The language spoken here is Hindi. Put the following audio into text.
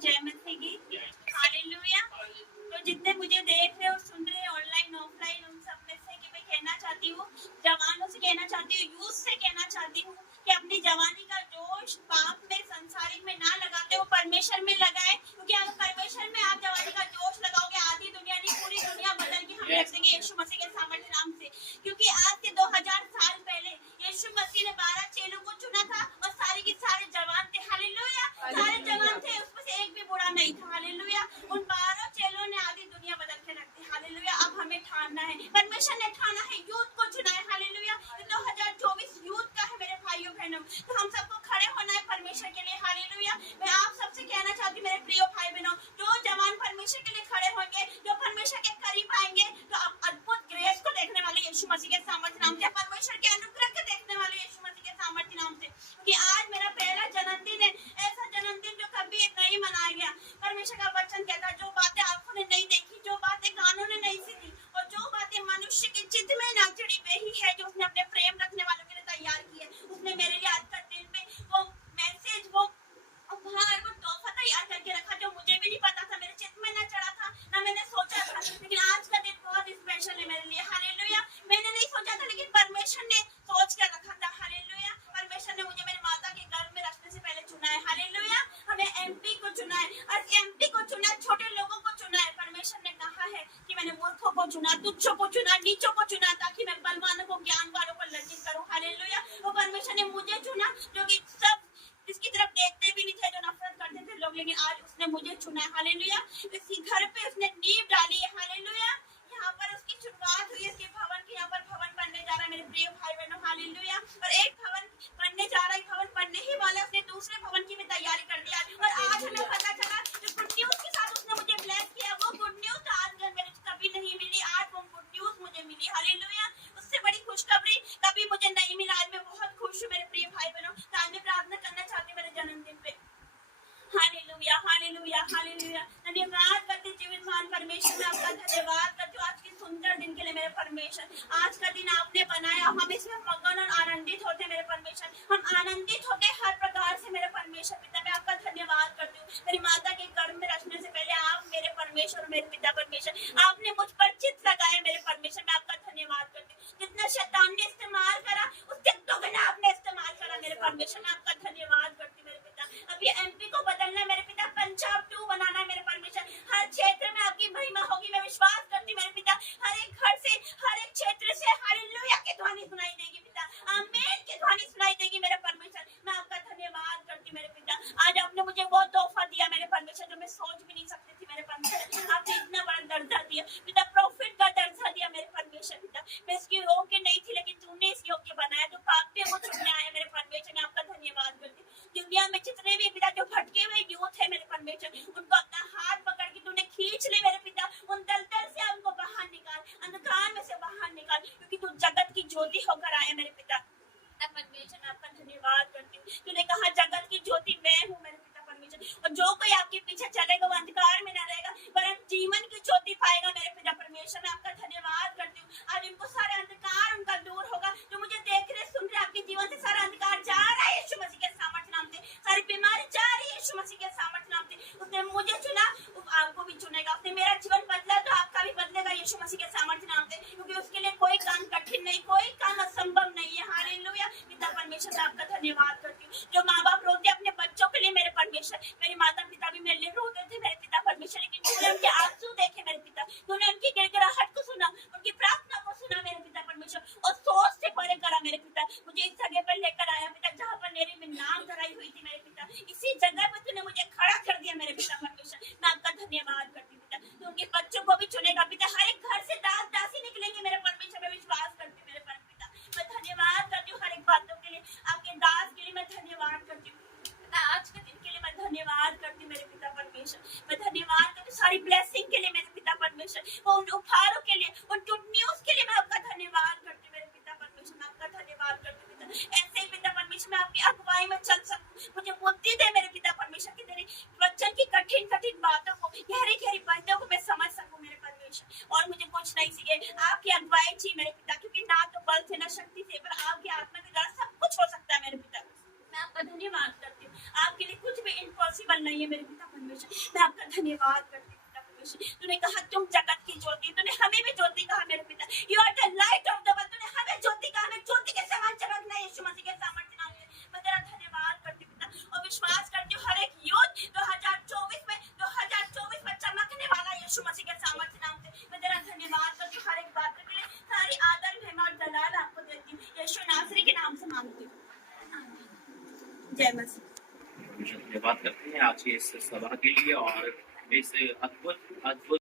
जय मसीह की। हालेलुया। तो जितने मुझे देख रहे और सुन रहे ऑनलाइन ऑफलाइन, उन सब में से कि मैं कहना चाहती हूँ, जवानों से कहना चाहती हूँ, यूथ से कहना चाहती हूँ कि अपनी जवानी का जोश पाप में संसारिक में ना लगाते हो, परमेश्वर में लगाए। क्योंकि अगर परमेश्वर में आप जवानी का जोश लगाओगे, आधी दुनिया नहीं पूरी दुनिया बदल के हम रख देंगे यीशु मसीह के सामर्थ्य नाम से। क्योंकि आज से 2000 साल पहले यीशु मसीह ने 12 चेलों को चुना था और सारे के सारे जवान थे। हालेलुया। सारे जवान थे, उसमें से एक भी बुरा नहीं था। हालेलुया। उन 12 चेलों ने आधी दुनिया बदल के रख दी। हालेलुया। अब हमें ठानना है, परमेश्वर ने ठाना है, यूथ को चुना है। हालेलुया। 2024 यूथ का है मेरे भाइयों बहनों, तो हम सबको खड़े होना है परमेश्वर के लिए। हालेलुया। मैं आप सबसे कहना चाहती हूँ मेरे प्रिय भाई बहनों, जो जवान परमेश्वर के लिए खड़े होंगे, जो परमेश्वर के करीब आएंगे, तो आप अद्भुत ग्रेस को देखने वाले यीशु मसीह के सामर्थ्य नाम से, परमेश्वर के अनुग्रह को देखने वाले यीशु मसीह के सामर्थ्य नाम से। कि आज मेरा पहला जन्मदिन है, ऐसा जन्मदिन जो कभी नहीं मनाया गया। परमेश्वर का वचन कहता है, जो बातें आंखों ने नहीं देखी, जो बातें कानों ने नहीं सुनी, और जो बातें मनुष्य के चित्त में ना चढ़ी, वही है जो उसने अपने प्रेम रखने वालों के लिए तैयार की है। उसने मेरे लिए आज का दिन में वो मैसेज, वो उपहार, वो तोहफा तैयार करके रखा, जो मुझे भी नहीं पता था, मेरे चित्त में ना चढ़ा था, ना मैंने सोचा था। लेकिन आज का दिन बहुत स्पेशल है मेरे लिए। हालेलुया। मैंने नहीं सोचा था, लेकिन परमेश्वर ने सोच कर रखा था। हालेलुया। परमेश्वर ने मुझे मेरी माता के गर्भ में रखने से पहले चुना है। हालेलुया। हमें एमपी को चुना है, और एमपी को चुना है, छोटे लोगों को चुना है। परमेश्वर ने कहा है कि मैंने मूर्खों को चुना, तुच्छों को चुना, नीचों को चुना, ताकि मैं बलवानों को, ज्ञान वालों को लज्जित करूं। हालेलुया। वो परमेश्वर ने मुझे चुना, जो कि सब इसकी तरफ देखते भी नहीं थे, जो नफरत करते थे लोग, लेकिन आज उसने मुझे चुना है। हालेलुया। इसी घर पे उसने नींव डाली है। हालेलुया। यहाँ पर उसकी शुरुआत हुई, इसके भवन की। यहाँ पर भवन बनने जा रहा है मेरे प्रिय भाई बहनों। हालेलुया। और एक भवन बनने जा रहा है, भवन बनने ही वाला, उसने दूसरे भवन की भी तैयारी कर दिया। और आज हमें पता चला, जो गुड न्यूज के साथ उसने मुझे ब्लेस किया, वो गुड न्यूज आज मेरे कभी नहीं मिली, आज वो गुड न्यूज मुझे मिली। हालेलुया। उससे बड़ी खुशखबरी कभी मुझे नहीं मिला। आज मैं बहुत खुश हूँ मेरे प्रिय भाई बहनों। तो आज मैं प्रार्थना करना चाहती हूँ मेरे जन्मदिन पे। Hallelujah, hallelujah, hallelujah. धन्यवाद करते जीवितमान परमेश्वर, मैं आपका धन्यवाद करती हूँ आज के सुंदर दिन के लिए मेरे परमेश्वर। आज का दिन आपने बनाया, हम इसमें मगन और आनंदित होते मेरे परमेश्वर। हम आनंदित होते हर प्रकार से मेरे परमेश्वर पिता। मैं आपका धन्यवाद करती हूँ, मेरी माता के गर्भ में रखने से पहले आप मेरे परमेश्वर, मेरे पिता परमेश्वर, आपने मुझ पर चित्त लगाए मेरे परमेश्वर। मैं आपका धन्यवाद करती हूँ। जितना शैतान ने इस्तेमाल करा, उससे दोगुना आपने इस्तेमाल करा मेरे परमेश्वर। मैं आपका धन्यवाद करती हूँ मेरे पिता। अभी एमपी को बदलना मेरे पिता, पंजाब 2 बनाना मेरे परमेश्वर। हर क्षेत्र में आपकी महिमा होगी, मैं विश्वास करती मेरे पिता। हर एक घर से, हर एक क्षेत्र से हालेलुया की ध्वनि सुनाई देगी पिता, आमीन की ध्वनि सुनाई देगी मेरे परमेश्वर। मैं आपका धन्यवाद करती मेरे पिता। आज आपने मुझे वो तोहफा दिया मेरे परमेश्वर, जो मैं सोच भी नहीं सकती थी मेरे परमेश्वर। आपने इतना बड़ा दर्जा दिया पिता, प्रॉफिट का दर्जा दिया मेरे परमेश्वर पिता। मैं इसकी योग्य नहीं थी, लेकिन तूने इस योग्य बनाया, तो पापी वो चुनने आया मेरे परमेश्वर। मैं आपका धन्यवाद करती हूँ। दुनिया में जितने भी पिता जो भटके हुए यूथ है मेरे परमेश्वर, उनको अपना हाथ पकड़ के तूने खींच ले मेरे पिता। उन दलदल से उनको बाहर निकाल, अंधकार में से बाहर निकाल, क्योंकि तू जगत की ज्योति होकर आया मेरे पिता। परमेश्वर मैं आपका धन्यवाद करती हूँ। तूने कहा जगत की ज्योति मैं हूँ मेरे पिता परमेश्वर, और जो कोई आपके पीछे चलेगा वो अंधकार में न रहेगा, वरन जीवन की ज्योति पाएगा मेरे पिता परमेश्वर। मैं आपका धन्यवाद करती हूँ। आज उनको सारे अंधकार उनका दूर होगा, जो मुझे देख रहे सुन रहे, आपके जीवन से सारा अंधकार जा रहा है यीशु मसीह के सामर्थ्य नाम से। सारी बीमारी जा रही है यीशु मसीह के सामर्थ्य नाम से। उसने मुझे चुना, आपको भी चुनेगा। उसने मेरा जीवन बदला, तो आपका भी बदलेगा यीशु मसीह के सामर्थ्य नाम से, क्योंकि उसके लिए कोई काम कठिन नहीं, कोई काम असंभव नहीं है। हालेलुया। पिता परमेश्वर मैं आपका धन्यवाद करती हूँ। जो माँ बाप रोते अपने बच्चों के लिए मेरे परमेश्वर, मेरे माता पिता भी मेरे लिए रोते थे मेरे पिता परमेश्वर, लेकिन तूने उनके आंसू देखे मेरे पिता, मैं आपका धन्यवाद करती हूँ पिता परमेश्वर। तूने कहा तुम जगत की ज्योति, तूने हमें भी ज्योति कहा मेरे पिता। You are the light of the world, तूने हमें ज्योति कहा, हमें ज्योति के समान चमकना है यीशु मसीह के सामर्थ्य नाम से। मैं तेरा धन्यवाद करती हूँ पिता और विश्वास करती हूँ हर एक यूथ 2024 में चमकने वाला यीशु मसीह के सामर्थ्य नाम से। मैं तेरा धन्यवाद करती हूँ हर एक बात के लिए। सारी आदर महिमा और दलाल आपको देती हूँ, यीशु नासरी के नाम से मांगती हूँ, जय मसीह। धन्यवाद करते हैं आपके इस सभा के लिए और इस अद्भुत